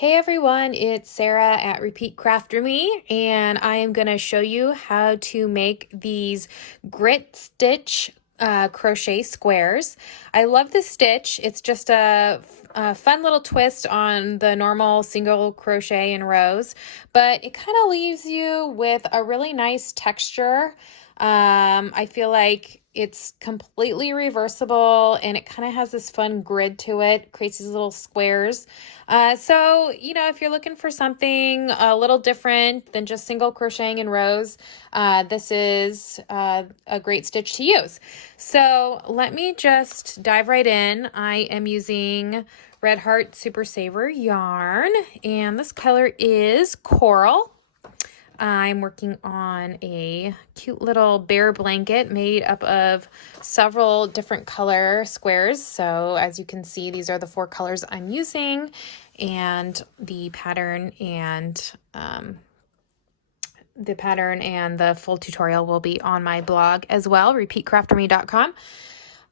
Hey everyone, it's Sarah at Repeat Crafter Me, and I am going to show you how to make these grit stitch crochet squares. I love this stitch. It's just a fun little twist on the normal single crochet in rows, but it kind of leaves you with a really nice texture. I feel like it's completely reversible and it kind of has this fun grid to it, creates these little squares. So, if you're looking for something a little different than just single crocheting in rows, this is a great stitch to use. So let me just dive right in. I am using Red Heart Super Saver yarn, and this color is Coral. I'm working on a cute little bear blanket made up of several different color squares. So as you can see, these are the 4 colors I'm using, and the pattern and the full tutorial will be on my blog as well, repeatcrafterme.com.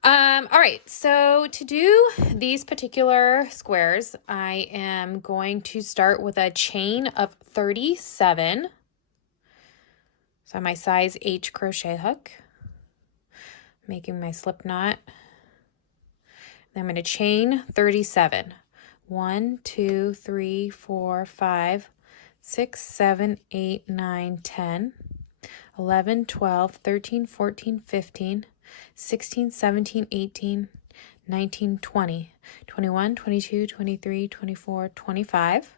All right, so to do these particular squares, I am going to start with a chain of 37. So my size H crochet hook, making my slip knot. Then I'm going to chain 37. 1, 2, 3, 4, 5, 6, 7, 8, 9, 10, 11, 12, 13, 14, 15, 16, 17, 18, 19, 20, 21, 22, 23, 24, 25,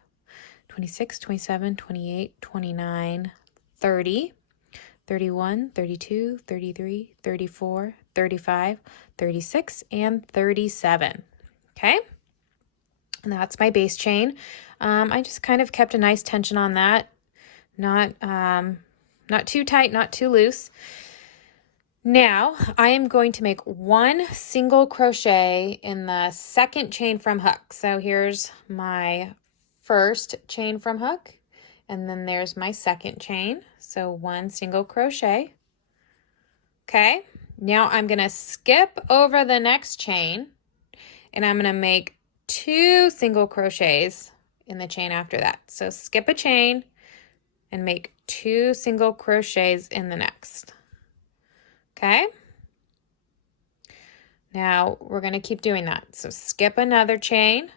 26, 27, 28, 29, 30, 31, 32, 33, 34, 35, 36, and 37. Okay, and that's my base chain. I just kind of kept a nice tension on that, not too tight, not too loose. Now I am going to make 1 single crochet in the second chain from hook. So here's my first chain from hook, and then there's my second chain. So 1 single crochet. Okay, now I'm going to skip over the next chain, and I'm going to make 2 single crochets in the chain after that. So skip a chain and make 2 single crochets in the next. Okay, now we're going to keep doing that. So skip another chain,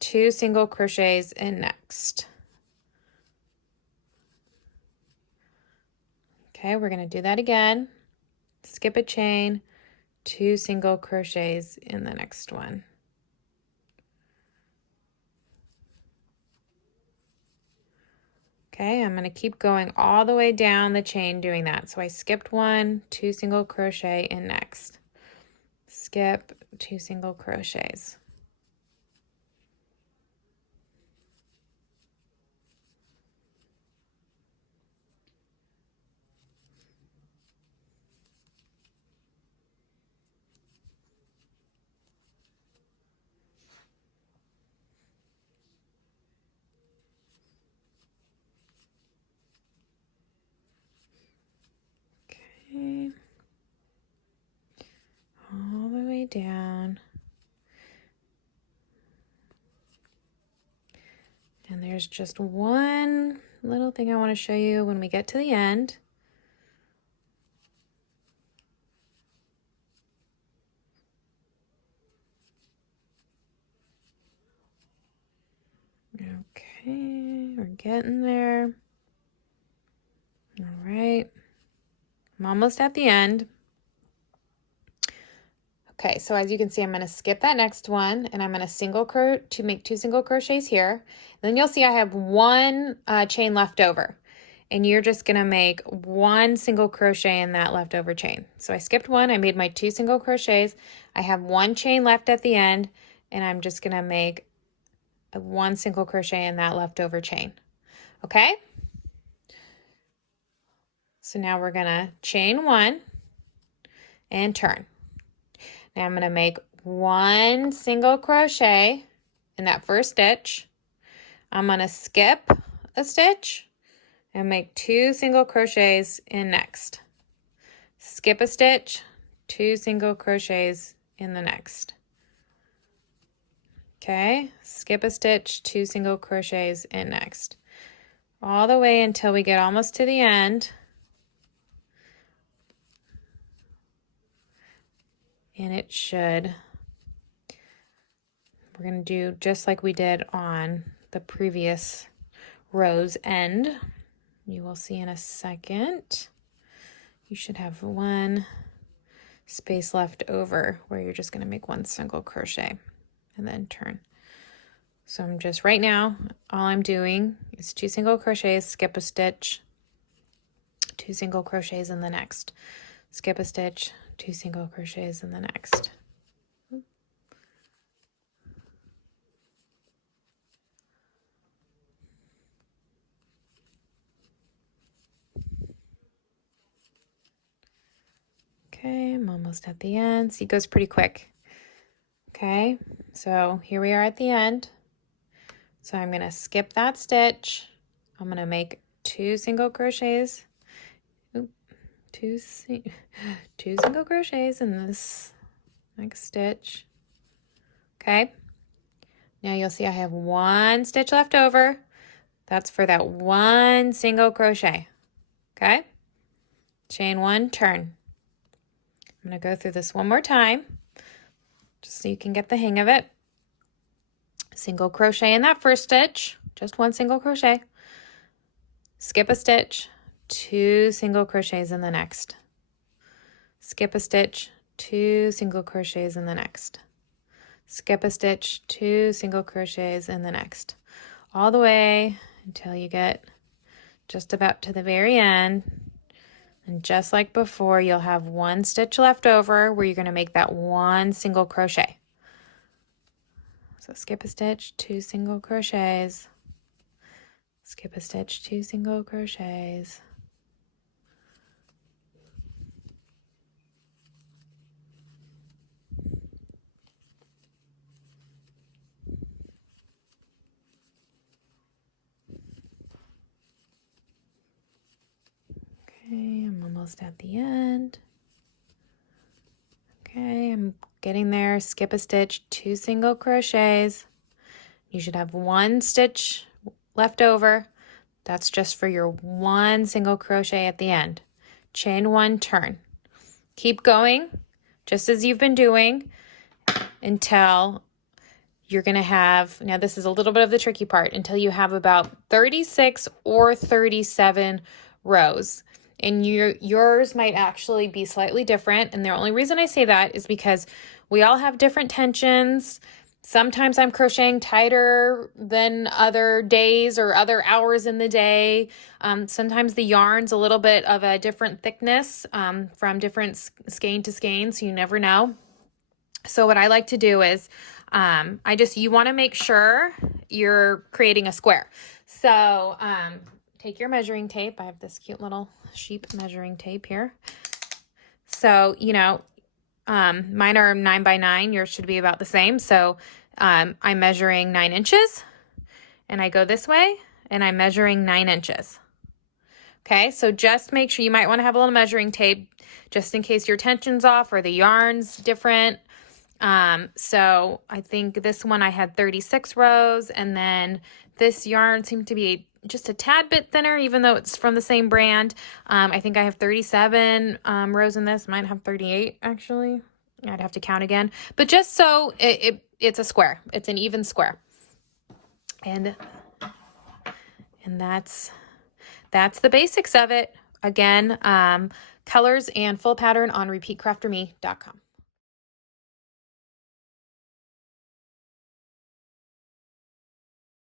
2 single crochets in next. Okay, we're going to do that again. Skip a chain, 2 single crochets in the next one. Okay, I'm going to keep going all the way down the chain doing that. So I skipped 1, 2 single crochet in next. Skip 2 single crochets. Okay, all the way down. And there's just one little thing I want to show you when we get to the end. Okay, we're getting there. All right, I'm almost at the end. Okay, so as you can see, I'm going to skip that next one, and I'm going to make 2 single crochets here. And then you'll see I have 1 chain left over, and you're just going to make 1 single crochet in that leftover chain. So I skipped 1, I made my 2 single crochets. I have 1 chain left at the end, and I'm just going to make 1 single crochet in that leftover chain. Okay? So now we're going to chain 1 and turn. Now I'm going to make 1 single crochet in that first stitch. I'm going to skip a stitch and make 2 single crochets in next. Skip a stitch, 2 single crochets in the next. Okay, skip a stitch, 2 single crochets in next. All the way until we get almost to the end. And it should, we're going to do just like we did on the previous row's end. You will see in a second. You should have one space left over where you're just going to make 1 single crochet and then turn. So I'm just, right now, all I'm doing is 2 single crochets, skip a stitch, 2 single crochets in the next, skip a stitch, 2 single crochets in the next. Okay, I'm almost at the end. See, it goes pretty quick. Okay, so here we are at the end. So I'm going to skip that stitch. I'm going to make 2 single crochets. Oop, two single crochets in this next stitch. Okay, now you'll see I have 1 stitch left over. That's for that 1 single crochet. Okay, chain 1, turn. I'm going to go through this one more time just so you can get the hang of it. Single crochet in that first stitch, just 1 single crochet. Skip a stitch, 2 single crochets in the next. Skip a stitch, 2 single crochets in the next. Skip a stitch, 2 single crochets in the next. All the way until you get just about to the very end. And just like before, you'll have 1 stitch left over where you're going to make that 1 single crochet. So skip a stitch, 2 single crochets. Skip a stitch, 2 single crochets. Okay, I'm almost at the end. Okay, I'm getting there. Skip a stitch, 2 single crochets. You should have 1 stitch left over. That's just for your 1 single crochet at the end. Chain 1, turn. Keep going, just as you've been doing, until you're going to have, now this is a little bit of the tricky part, until you have about 36 or 37 rows. And yours might actually be slightly different. And the only reason I say that is because we all have different tensions. Sometimes I'm crocheting tighter than other days or other hours in the day. Sometimes the yarn's a little bit of a different thickness from different skein to skein, so you never know. So what I like to do is you want to make sure you're creating a square. So take your measuring tape. I have this cute little sheep measuring tape here. So, you know, mine are 9 by 9. Yours should be about the same. So I'm measuring 9 inches and I go this way and I'm measuring 9 inches. Okay, so just make sure, you might want to have a little measuring tape just in case your tension's off or the yarn's different. So I think this one I had 36 rows, and then this yarn seemed to be just a tad bit thinner, even though it's from the same brand. I think I have 37 rows in this. Might have 38 actually. I'd have to count again, but just so it's a square, it's an even square. And that's the basics of it. Again, colors and full pattern on repeatcrafterme.com.